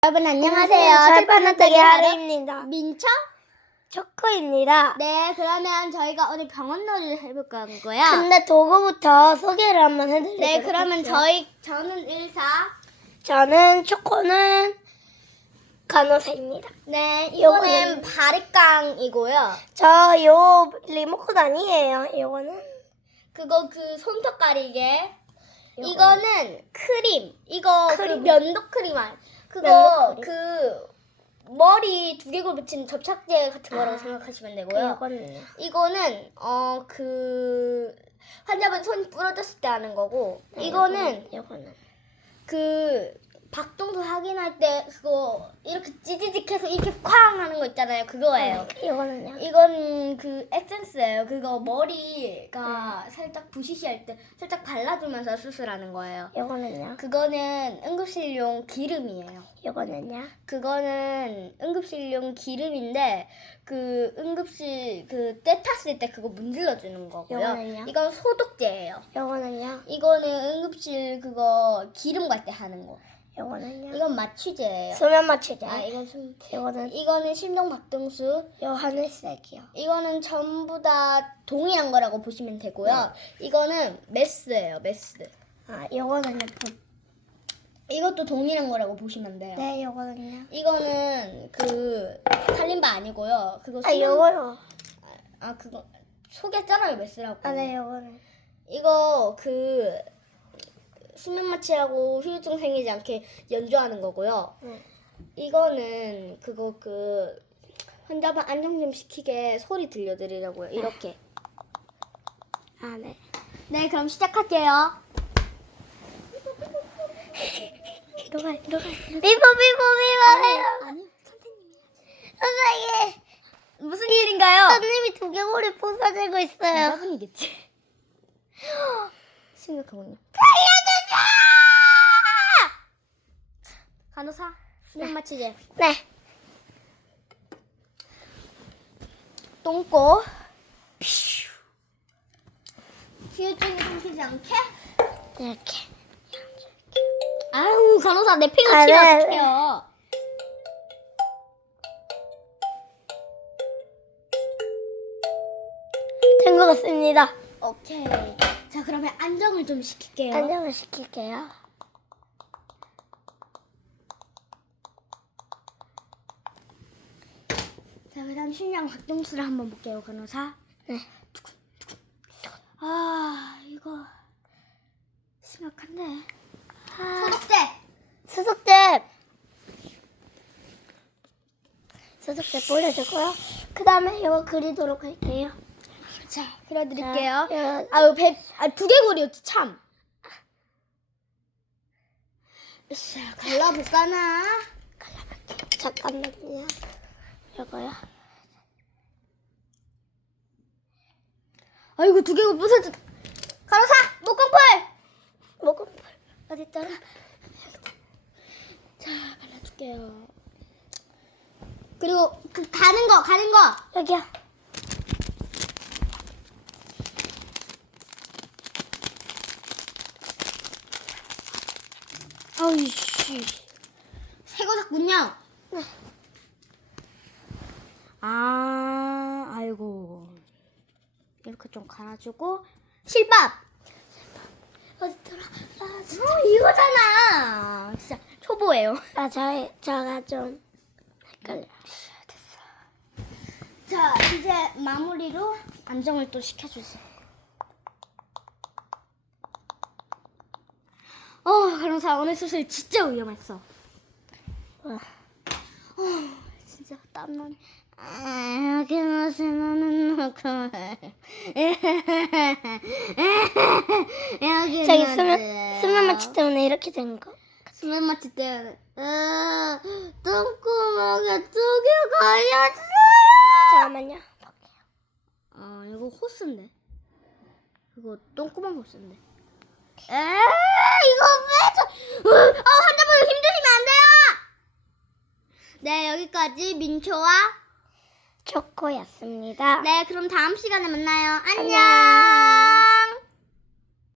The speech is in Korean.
여러분 안녕하세요. 철판한떡의 하루입니다. 민초? 초코입니다. 네, 그러면 저희가 오늘 병원놀이를 해볼까 하고요. 근데 도구부터 소개를 한번 해드릴게요. 네, 그러면 저는 일사. 저는 초코는 간호사입니다. 네, 이거는 바리깡이고요. 저 요 리모컨 아니에요. 요거는 그거 그 손톱 가리개. 이거는 크림. 이거 크림. 그 면도 크림 그거 면도 크림. 그 머리 두개골 붙이는 접착제 같은 거라고 생각하시면 되고요. 요거는요. 이거는 그 환자분 손 부러졌을 때 하는 거고, 이거는 요거는 그 박동수 확인할 때 그거 이렇게 찌지직해서 이렇게 쾅 하는 거 있잖아요. 그거예요. 요거는요. 이건 그 에센스예요. 그거 머리가 살짝 부시시할 때 살짝 발라주면서 수술하는 거예요. 요거는요. 그거는 응급실용 기름이에요. 요거는요. 그거는 응급실용 기름인데 그 응급실 그 때 탔을 때 그거 문질러 주는 거고요. 요거는요? 이건 소독제예요. 요거는요. 이거는 응급실 그거 기름 갈 때 하는 거. 요거는요. 이건 마취제예요. 수면 마취제. 이거는 심동 박동수. 요 하늘색이요. 이거는 전부 다 동일한 거라고 보시면 되고요. 이거는 메스예요. 메스. 요거는요. 이것도 동일한 거라고 보시면 돼요. 네, 요거는요. 이거는 그 살림바 아니고요. 그거 요거요. 그거 속에 쩔어요. 메스라고. 네, 요거는. 이거 그 수면 마취하고 후유증 생기지 않게 연주하는 거고요. 이거는 그거 그 환자분 안정 좀 시키게 소리 들려드리려고요. 이렇게. 네. 네, 그럼 시작할게요. 비보 해요. 아니, 선생님. 무슨 일인가요? 선생님이 두개골이 부서지고 있어요. 여자분이겠지. 심각하군요. 간호사, 수면 마취제. 네. 똥꼬. 후유증이 생기지 않게. 이렇게. 아유, 간호사 내 피부 네, 치면 네. 어떡해요. 된 것 같습니다. 오케이. 자, 그러면 안정을 좀 시킬게요. 안정을 시킬게요. 자, 그다음 심장 박동수를 한번 볼게요, 간호사. 네. 이거 심각한데. 소독제. 소독제 뿌려주고요. 그 다음에 이거 그리도록 할게요. 자, 그려드릴게요. 자, 두개골이었지, 참. 자, 갈라볼까나? 잠깐만요. 이거요. 아이고, 두개골 부서졌. 간호사, 목공풀! 목은 어디 있더라? 자, 발라줄게요. 그리고 그 가는 거. 여기요. 어이씨. 새거 샀군요. 네. 아이고. 이렇게 좀 갈아주고. 실밥! 어디 있더라? 이거잖아. 진짜 초보예요. 제가 좀 헷갈려요. 자, 이제 마무리로 안정을 또 시켜주세요. 간호사 오늘 수술 진짜 위험했어. 와. 진짜 땀나네. 간호사 나는 놓고. 저기 수면 마취 때문에 이렇게 된 거. 수면 마취 때문에 똥구멍에 두 개 걸렸어요. 잠깐만요. 이거 호스인데. 이거 똥구멍 호스인데. 이거 왜 환자분 힘드시면 안 돼요. 네, 여기까지 민초와 초코였습니다. 네, 그럼 다음 시간에 만나요. 안녕. 안녕.